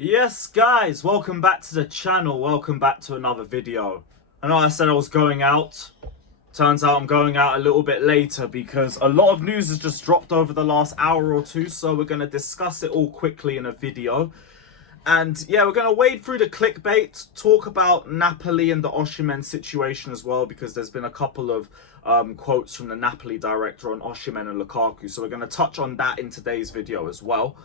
Yes guys, welcome back to the channel, welcome back to another video. I know I said I was going out, turns out I'm going out a little bit later because a lot of news has just dropped over the last hour or two, so we're going to discuss it all quickly in a video. And yeah, we're going to wade through the clickbait, talk about Napoli and the Osimhen situation as well, because there's been a couple of quotes from the Napoli director on Osimhen and Lukaku, so we're going to touch on that in today's video as well.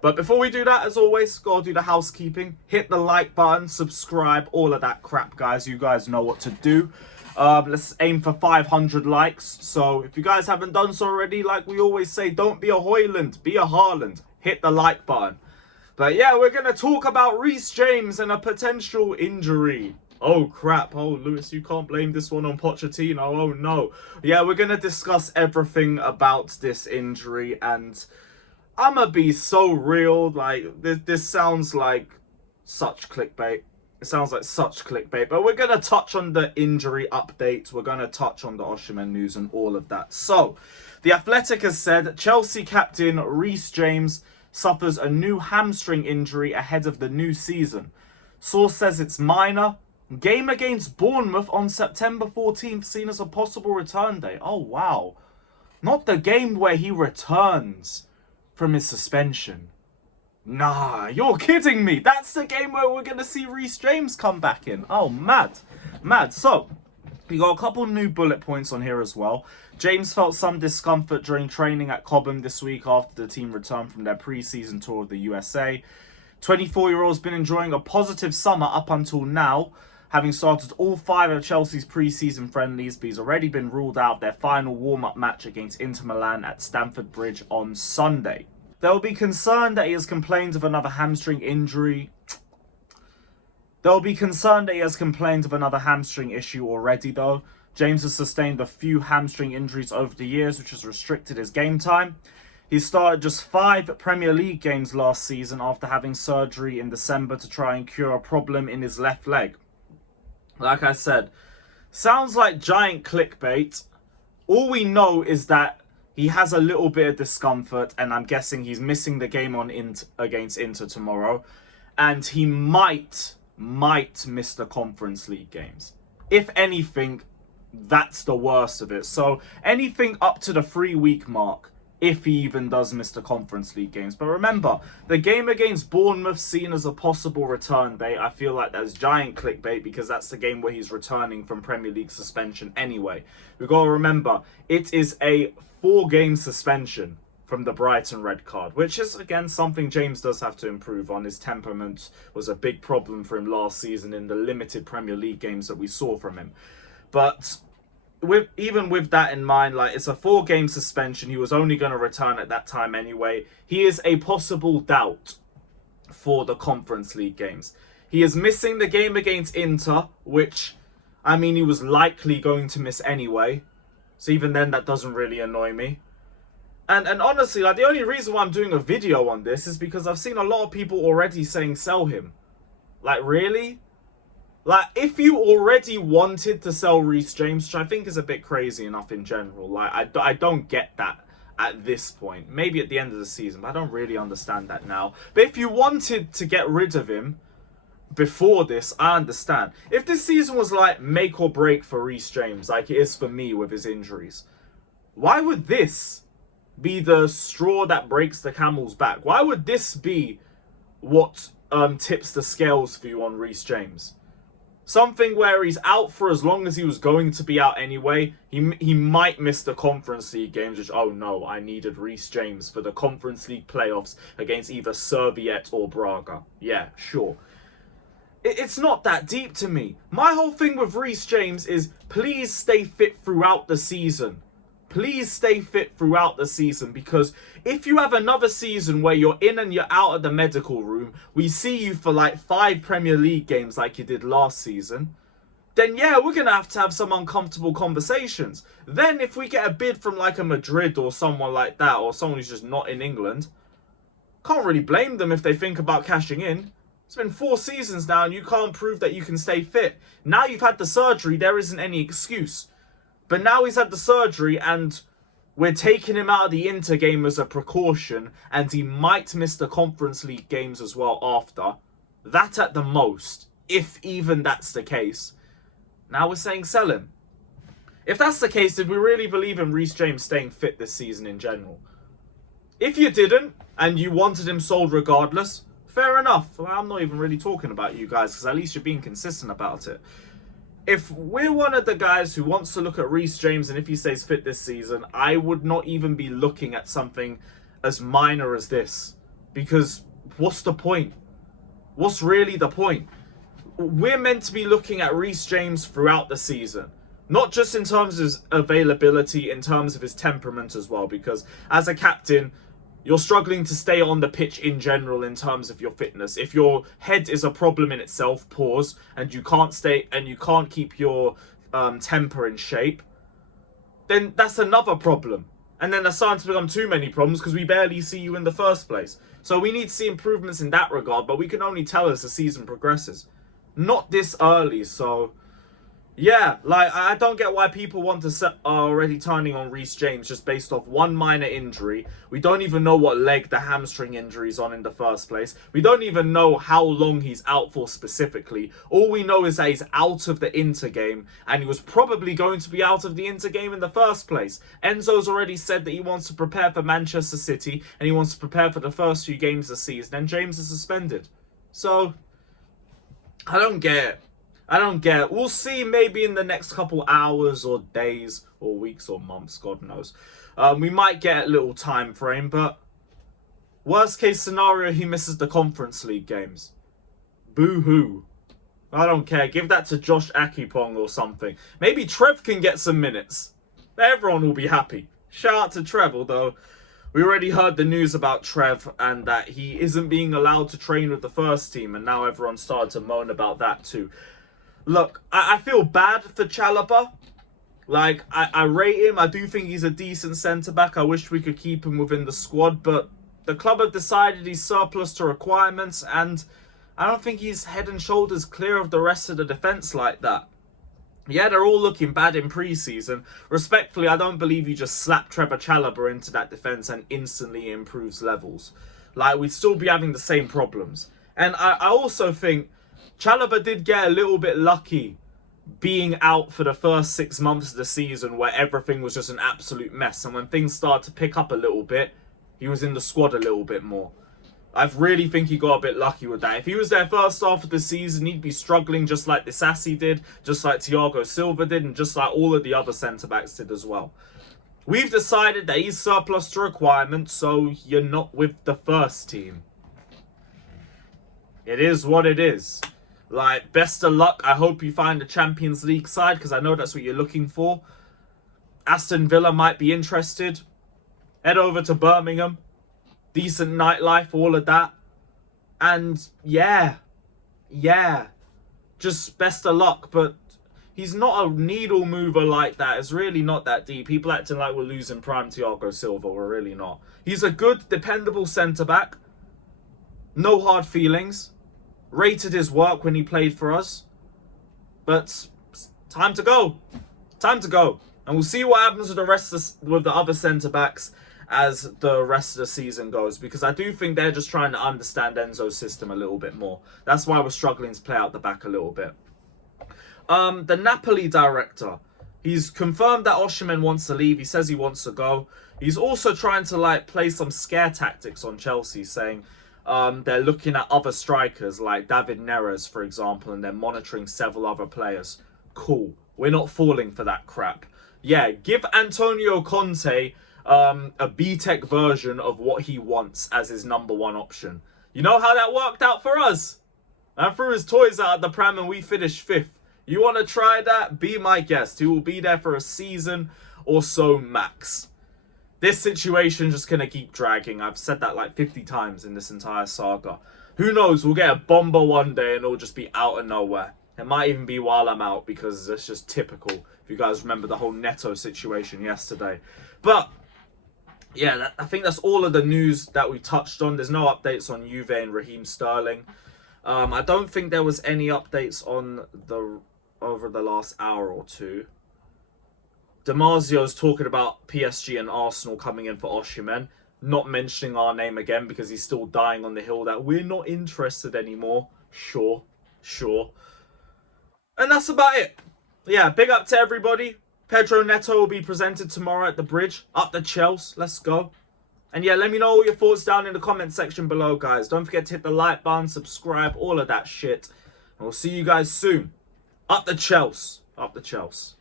But before we do that, as always, gotta do the housekeeping. Hit the like button, subscribe, all of that crap, guys. You guys know what to do. Let's aim for 500 likes. So if you guys haven't done so already, like we always say, don't be a Hoyland, be a Haaland. Hit the like button. But yeah, we're going to talk about Reece James and a potential injury. Oh crap, oh Lewis, you can't blame this one on Pochettino, oh no. Yeah, we're going to discuss everything about this injury, and I'ma be so real. Like, this sounds like such clickbait. It sounds like such clickbait. But we're going to touch on the injury updates. We're going to touch on the Osimhen news and all of that. So, The Athletic has said Chelsea captain Reece James suffers a new hamstring injury ahead of the new season. Source says it's minor. Game against Bournemouth on September 14th seen as a possible return day. Oh, wow. Not the game where he returns from his suspension. Nah, you're kidding me. That's the game where we're going to see Reece James come back in. Oh, mad. Mad. So, we got a couple new bullet points on here as well. James felt some discomfort during training at Cobham this week after the team returned from their pre-season tour of the USA. 24-year-old's been enjoying a positive summer up until now, having started all 5 of Chelsea's pre-season friendlies, but he's already been ruled out of their final warm-up match against Inter Milan at Stamford Bridge on Sunday. There will be concern that he has complained of another hamstring injury. There will be concern that he has complained of another hamstring issue already, though. James has sustained a few hamstring injuries over the years, which has restricted his game time. He started just 5 Premier League games last season after having surgery in December to try and cure a problem in his left leg. Like I said, sounds like giant clickbait. All we know is that he has a little bit of discomfort, and I'm guessing he's missing the game on against Inter tomorrow. And he might miss the Conference League games. If anything, that's the worst of it. So anything up to the 3-week mark, if he even does miss the Conference League games. But remember, the game against Bournemouth seen as a possible return date, I feel like that's giant clickbait because that's the game where he's returning from Premier League suspension anyway. We've got to remember, it is a 4-game suspension from the Brighton red card, which is, again, something James does have to improve on. His temperament was a big problem for him last season in the limited Premier League games that we saw from him. But even with that in mind, like, it's a 4-game suspension. He was only going to return at that time anyway. He is a possible doubt for the Conference League games. He is missing the game against Inter, which, I mean, he was likely going to miss anyway. So even then, that doesn't really annoy me. And honestly, like, the only reason why I'm doing a video on this is because I've seen a lot of people already saying sell him. Like, really? Like, if you already wanted to sell Reece James, which I think is a bit crazy enough in general, like, I don't get that at this point. Maybe at the end of the season, but I don't really understand that now. But if you wanted to get rid of him before this, I understand. If this season was like make or break for Reece James, like it is for me with his injuries, why would this be the straw that breaks the camel's back? Why would this be what tips the scales for you on Reece James? Something where he's out for as long as he was going to be out anyway. He might miss the Conference League games, which, oh no, I needed Reece James for the Conference League playoffs against either Serviette or Braga. Yeah, sure. It's not that deep to me. My whole thing with Reece James is please stay fit throughout the season. Please stay fit throughout the season, because if you have another season where you're in and you're out of the medical room, we see you for like 5 Premier League games like you did last season, then yeah, we're going to have some uncomfortable conversations. Then if we get a bid from like a Madrid or someone like that, or someone who's just not in England, can't really blame them if they think about cashing in. It's been 4 seasons now and you can't prove that you can stay fit. Now you've had the surgery, there isn't any excuse. But now he's had the surgery and We're taking him out of the Inter game as a precaution, and he might miss the Conference League games as well after. That at the most, if even that's the case. Now we're saying sell him. If that's the case, did we really believe in Reece James staying fit this season in general? If you didn't, and you wanted him sold regardless, fair enough. Well, I'm not even really talking about you guys, because at least you're being consistent about it. If we're one of the guys who wants to look at Reece James, and if he stays fit this season, I would not even be looking at something as minor as this. Because what's the point? What's really the point? We're meant to be looking at Reece James throughout the season. Not just in terms of his availability, in terms of his temperament as well. Because as a captain, you're struggling to stay on the pitch in general in terms of your fitness. If your head is a problem in itself, pause, and you can't keep your temper in shape, then that's another problem. And then that's starting to become too many problems because we barely see you in the first place. So we need to see improvements in that regard, but we can only tell as the season progresses. Not this early, so yeah, like, I don't get why people are already turning on Reece James just based off one minor injury. We don't even know what leg the hamstring injury is on in the first place. We don't even know how long he's out for specifically. All we know is that he's out of the Inter game, and he was probably going to be out of the Inter game in the first place. Enzo's already said that he wants to prepare for Manchester City, and he wants to prepare for the first few games of the season, and James is suspended. So, I don't get it. I don't get it. We'll see maybe in the next couple hours or days or weeks or months, God knows. We might get a little time frame, but worst case scenario, he misses the Conference League games. Boo-hoo. I don't care. Give that to Josh Akipong or something. Maybe Trev can get some minutes. Everyone will be happy. Shout out to Trev, although we already heard the news about Trev and that he isn't being allowed to train with the first team, and now everyone started to moan about that too. Look, I feel bad for Chalobah. Like, I rate him. I do think he's a decent centre-back. I wish we could keep him within the squad. But the club have decided he's surplus to requirements. And I don't think he's head and shoulders clear of the rest of the defence like that. Yeah, they're all looking bad in pre-season. Respectfully, I don't believe you just slap Trevoh Chalobah into that defence and instantly improves levels. Like, we'd still be having the same problems. And I also think Chalobah did get a little bit lucky being out for the first 6 months of the season where everything was just an absolute mess. And when things started to pick up a little bit, he was in the squad a little bit more. I really think he got a bit lucky with that. If he was there first half of the season, he'd be struggling just like Disasi did, just like Thiago Silva did, and just like all of the other centre-backs did as well. We've decided that he's surplus to requirements, so you're not with the first team. It is what it is. Like, best of luck. I hope you find a Champions League side, because I know that's what you're looking for. Aston Villa might be interested. Head over to Birmingham. Decent nightlife, all of that. And, yeah. Just best of luck. But he's not a needle mover like that. It's really not that deep. People acting like we're losing prime Thiago Silva. We're really not. He's a good, dependable centre-back. No hard feelings. Rated his work when he played for us. But time to go. Time to go. And we'll see what happens with the other centre-backs as the rest of the season goes. Because I do think they're just trying to understand Enzo's system a little bit more. That's why we're struggling to play out the back a little bit. The Napoli director. He's confirmed that Osimhen wants to leave. He says he wants to go. He's also trying to play some scare tactics on Chelsea, saying they're looking at other strikers like David Neres, for example, and they're monitoring several other players. Cool. We're not falling for that crap. Yeah, give Antonio Conte a B-Tech version of what he wants as his number one option. You know how that worked out for us? Man threw his toys out at the Prem and we finished 5th. You want to try that? Be my guest. He will be there for a season or so max. This situation just going to keep dragging. I've said that like 50 times in this entire saga. Who knows? We'll get a bomber one day and it'll just be out of nowhere. It might even be while I'm out because it's just typical. If you guys remember the whole Neto situation yesterday. But yeah, I think that's all of the news that we touched on. There's no updates on Juve and Raheem Sterling. I don't think there was any updates on over the last hour or two. Damasio's talking about PSG and Arsenal coming in for Osimhen, not mentioning our name again because he's still dying on the hill that we're not interested anymore. Sure. And that's about it. Yeah, big up to everybody. Pedro Neto will be presented tomorrow at the bridge. Up the Chelsea. Let's go. And yeah, let me know all your thoughts down in the comment section below, guys. Don't forget to hit the like button, subscribe, all of that shit. And we'll see you guys soon. Up the Chelsea. Up the Chelsea.